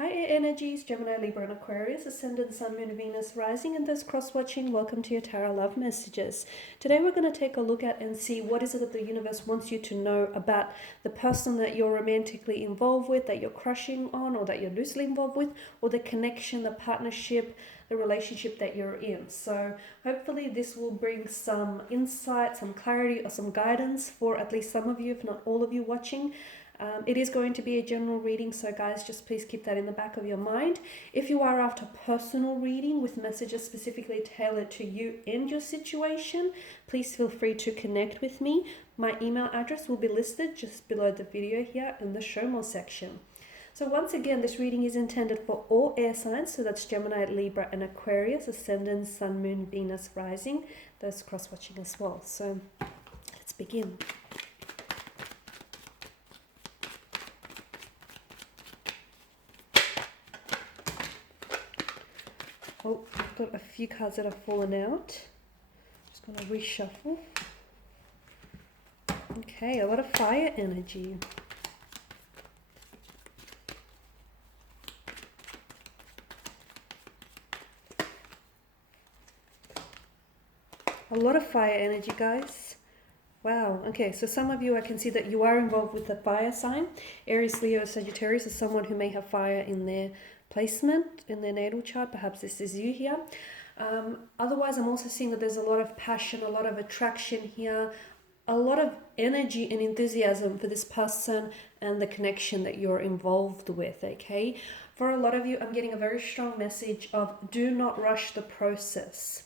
Hi Air Energies, Gemini, Libra and Aquarius, Ascendant, Sun, Moon, Venus, Rising, and those cross-watching, welcome to your Tarot Love Messages. Today we're going to take a look at and see what is it that the universe wants you to know about the person that you're romantically involved with, that you're crushing on, or that you're loosely involved with, or the connection, the partnership, the relationship that you're in. So hopefully this will bring some insight, some clarity, or some guidance for at least some of you, if not all of you watching. It is going to be a general reading, so guys, just please keep that in the back of your mind. If you are after personal reading with messages specifically tailored to you and your situation, please feel free to connect with me. My email address will be listed just below the video here in the show more section. So once again, this reading is intended for all air signs, so that's Gemini, Libra and Aquarius, Ascendant, Sun, Moon, Venus, Rising, those cross-watching as well. So let's begin. Oh, I've got a few cards that have fallen out. Just going to reshuffle. Okay, a lot of fire energy. A lot of fire energy, guys. Wow. Okay, so some of you, I can see that you are involved with the fire sign. Aries, Leo, Sagittarius is someone who may have fire in their placement, in their natal chart. Perhaps this is you here. Otherwise, I'm also seeing that there's a lot of passion, a lot of attraction here, a lot of energy and enthusiasm for this person and the connection that you're involved with, okay? For a lot of you, I'm getting a very strong message of do not rush the process.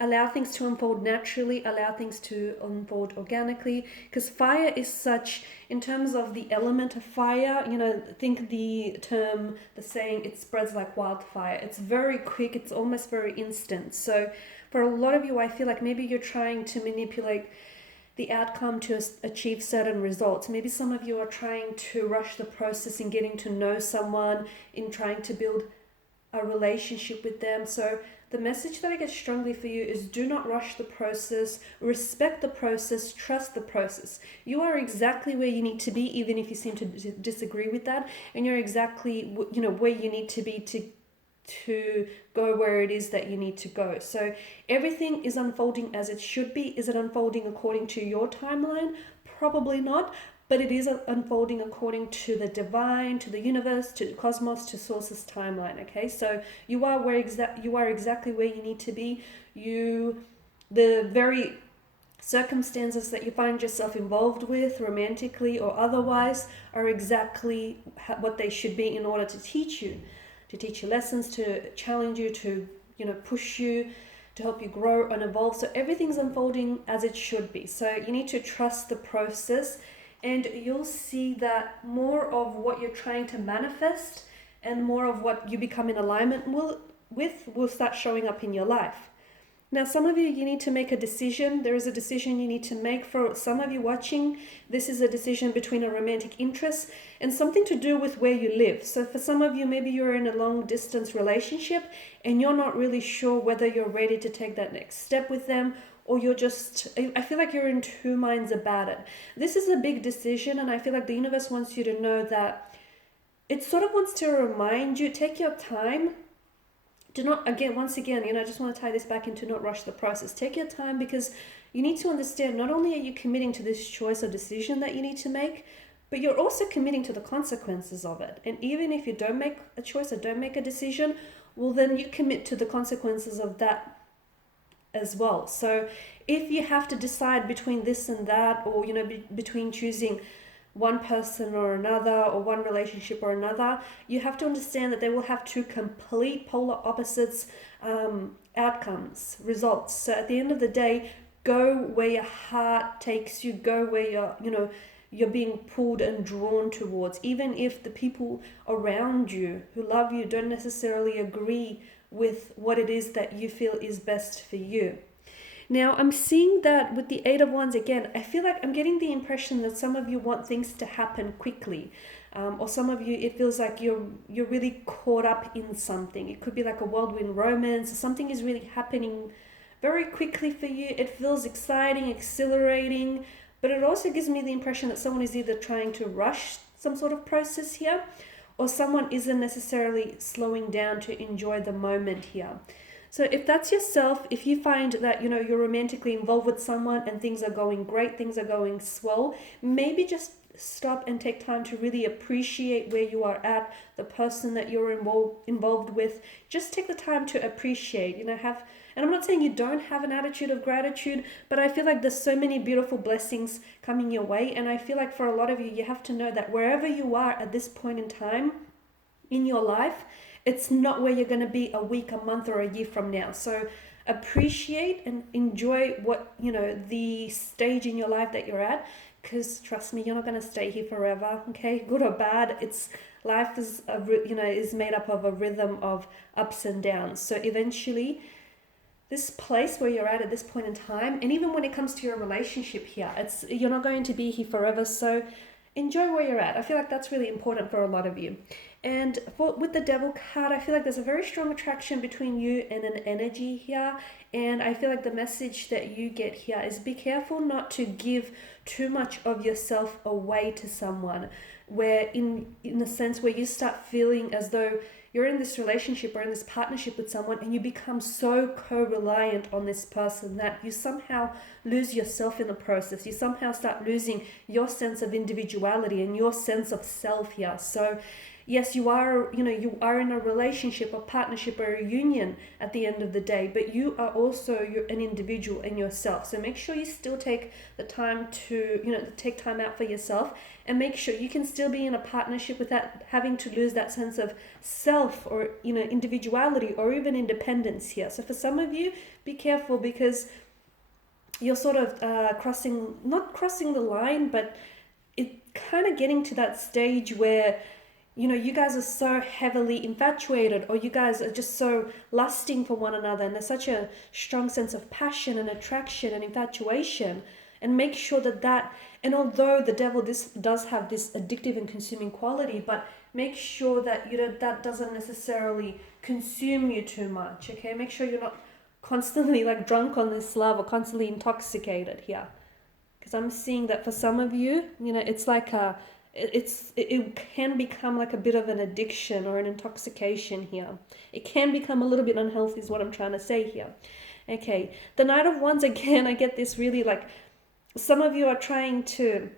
Allow things to unfold naturally, allow things to unfold organically, because fire is such, in terms of the element of fire, you know, think the term, the saying, it spreads like wildfire. It's very quick, it's almost very instant. So for a lot of you, I feel like maybe you're trying to manipulate the outcome to achieve certain results. Maybe some of you are trying to rush the process in getting to know someone, in trying to build a relationship with them. So the message that I get strongly for you is do not rush the process, respect the process, trust the process. You are exactly where you need to be, even if you seem to disagree with that, and you're exactly, you know, where you need to be to go where it is that you need to go. So everything is unfolding as it should be. Is it unfolding according to your timeline? Probably not. But it is unfolding according to the divine, to the universe, to the cosmos, to source's timeline. Okay, so you are exactly where you need to be. The very circumstances that you find yourself involved with, romantically or otherwise, are exactly what they should be in order to teach you lessons, to challenge you, to push you, to help you grow and evolve. So everything's unfolding as it should be. So you need to trust the process. And you'll see that more of what you're trying to manifest and more of what you become in alignment with will start showing up in your life. Now, some of you need to make a decision. There is a decision you need to make. For some of you watching, this is a decision between a romantic interest and something to do with where you live. So for some of you, maybe you're in a long distance relationship and you're not really sure whether you're ready to take that next step with them, or I feel like you're in two minds about it. This is a big decision, and I feel like the universe wants you to know that it sort of wants to remind you, take your time. Do not, once again, I just want to tie this back into not rush the process. Take your time, because you need to understand not only are you committing to this choice or decision that you need to make, but you're also committing to the consequences of it. And even if you don't make a choice or don't make a decision, well, then you commit to the consequences of that as well. So if you have to decide between this and that, or between choosing one person or another, or one relationship or another, you have to understand that they will have two complete polar opposites outcomes, results. So at the end of the day, go where your heart takes you, go where you're being pulled and drawn towards, even if the people around you who love you don't necessarily agree with what it is that you feel is best for you. Now, I'm seeing that with the Eight of Wands again, I feel like I'm getting the impression that some of you want things to happen quickly. Or some of you, it feels like you're really caught up in something. It could be like a whirlwind romance. Something is really happening very quickly for you. It feels exciting, exhilarating, but it also gives me the impression that someone is either trying to rush some sort of process here, or someone isn't necessarily slowing down to enjoy the moment here. So if that's yourself, if you find that, you're romantically involved with someone and things are going great, things are going swell, maybe just stop and take time to really appreciate where you are at, the person that you're involved with. Just take the time to appreciate, and I'm not saying you don't have an attitude of gratitude, but I feel like there's so many beautiful blessings coming your way. And I feel like for a lot of you, you have to know that wherever you are at this point in time in your life, it's not where you're going to be a week, a month, or a year from now. So appreciate and enjoy the stage in your life that you're at, because trust me, you're not going to stay here forever. Okay, good or bad, life is made up of a rhythm of ups and downs. So eventually, this place where you're at this point in time, and even when it comes to your relationship here, you're not going to be here forever. So enjoy where you're at. I feel like that's really important for a lot of you. And with the Devil card, I feel like there's a very strong attraction between you and an energy here. And I feel like the message that you get here is be careful not to give too much of yourself away to someone, where in a sense where you start feeling as though you're in this relationship or in this partnership with someone and you become so co-reliant on this person that you somehow lose yourself in the process. You somehow start losing your sense of individuality and your sense of self here. So yes, you are in a relationship, a partnership, or a union at the end of the day, but you are also an individual in yourself. So make sure you still take the time to, take time out for yourself, and make sure you can still be in a partnership without having to lose that sense of self or, individuality or even independence here. So for some of you, be careful, because you're sort of not crossing the line, but it kind of getting to that stage where you guys are so heavily infatuated, or you guys are just so lusting for one another, and there's such a strong sense of passion and attraction and infatuation. And make sure and although the Devil does have this addictive and consuming quality, but make sure that that doesn't necessarily consume you too much. Okay, make sure you're not constantly like drunk on this love or constantly intoxicated here, because I'm seeing that for some of you, it's like it can become like a bit of an addiction or an intoxication here. It can become a little bit unhealthy is what I'm trying to say here. Okay, the Knight of Wands, again, I get this really like, some of you are trying to,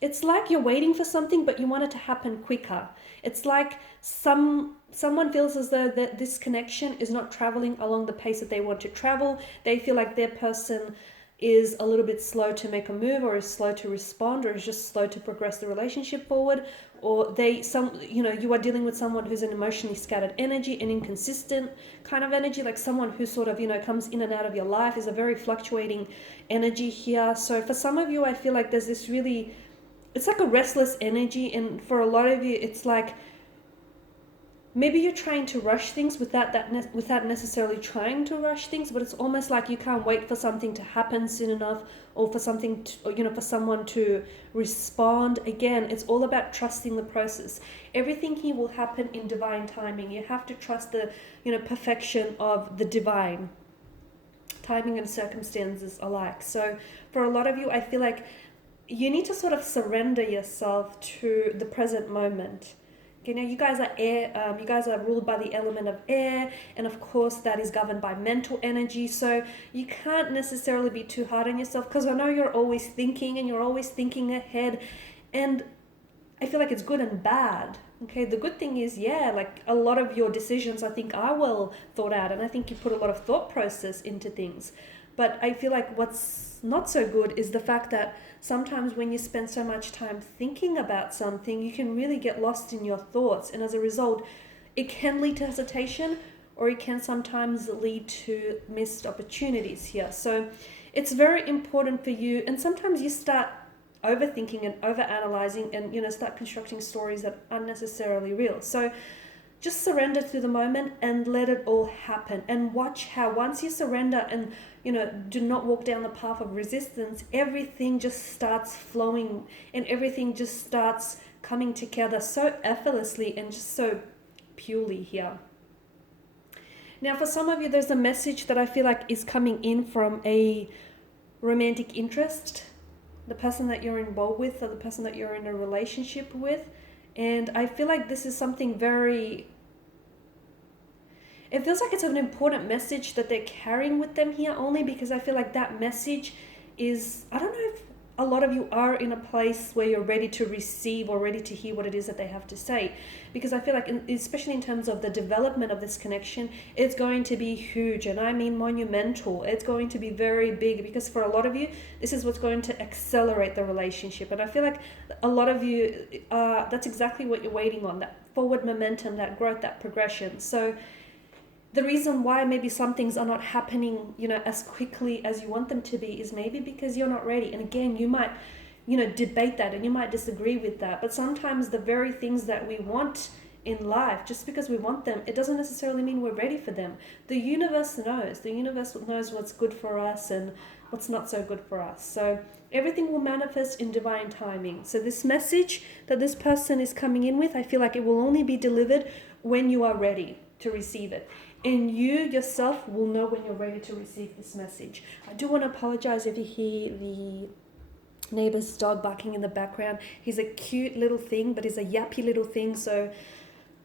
it's like you're waiting for something, but you want it to happen quicker. It's like someone feels as though that this connection is not traveling along the pace that they want to travel. They feel like their person is a little bit slow to make a move, or is slow to respond, or is just slow to progress the relationship forward, or you are dealing with someone who's an emotionally scattered energy, an inconsistent kind of energy, like someone who sort of comes in and out of your life, is a very fluctuating energy here. So for some of you, I feel like there's this really, it's like a restless energy, and for a lot of you, it's like maybe you're trying to rush things without necessarily trying to rush things, but it's almost like you can't wait for something to happen soon enough, or for something to, for someone to respond. Again, it's all about trusting the process. Everything here will happen in divine timing. You have to trust the, perfection of the divine. Timing and circumstances alike. So for a lot of you, I feel like you need to sort of surrender yourself to the present moment. Okay, now you guys are air, you guys are ruled by the element of air, and of course that is governed by mental energy, so you can't necessarily be too hard on yourself, because I know you're always thinking, and you're always thinking ahead, and I feel like it's good and bad. Okay, the good thing is, like a lot of your decisions I think are well thought out, and I think you put a lot of thought process into things. But I feel like what's not so good is the fact that sometimes when you spend so much time thinking about something, you can really get lost in your thoughts. And as a result, it can lead to hesitation, or it can sometimes lead to missed opportunities here. So it's very important for you. And sometimes you start overthinking and overanalyzing and, start constructing stories that aren't necessarily real. So just surrender to the moment and let it all happen, and watch how once you surrender and do not walk down the path of resistance, everything just starts flowing and everything just starts coming together so effortlessly and just so purely here. Now for some of you, there's a message that I feel like is coming in from a romantic interest, the person that you're involved with, or the person that you're in a relationship with. And I feel like this is something very, it feels like it's an important message that they're carrying with them here, only because I feel like that message is, I don't know if a lot of you are in a place where you're ready to receive or ready to hear what it is that they have to say. Because I feel like, especially in terms of the development of this connection, it's going to be huge, and I mean monumental. It's going to be very big, because for a lot of you, this is what's going to accelerate the relationship. And I feel like a lot of you, that's exactly what you're waiting on, that forward momentum, that growth, that progression. So the reason why maybe some things are not happening, as quickly as you want them to be, is maybe because you're not ready. And again, you might, debate that, and you might disagree with that. But sometimes the very things that we want in life, just because we want them, it doesn't necessarily mean we're ready for them. The universe knows. The universe knows what's good for us and what's not so good for us. So everything will manifest in divine timing. So this message that this person is coming in with, I feel like it will only be delivered when you are ready to receive it. And you yourself will know when you're ready to receive this message. I do want to apologize if you hear the neighbor's dog barking in the background. He's a cute little thing, but he's a yappy little thing, so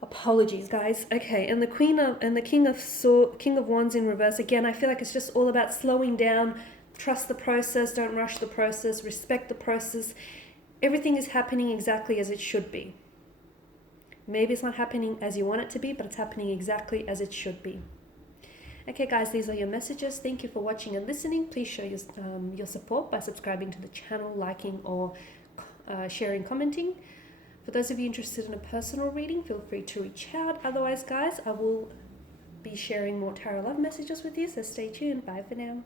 apologies, guys. Okay, and the King of Wands in reverse. Again, I feel like it's just all about slowing down. Trust the process. Don't rush the process. Respect the process. Everything is happening exactly as it should be. Maybe it's not happening as you want it to be, but it's happening exactly as it should be. Okay, guys, these are your messages. Thank you for watching and listening. Please show your support by subscribing to the channel, liking, or sharing, commenting. For those of you interested in a personal reading, feel free to reach out. Otherwise, guys, I will be sharing more tarot love messages with you, so stay tuned. Bye for now.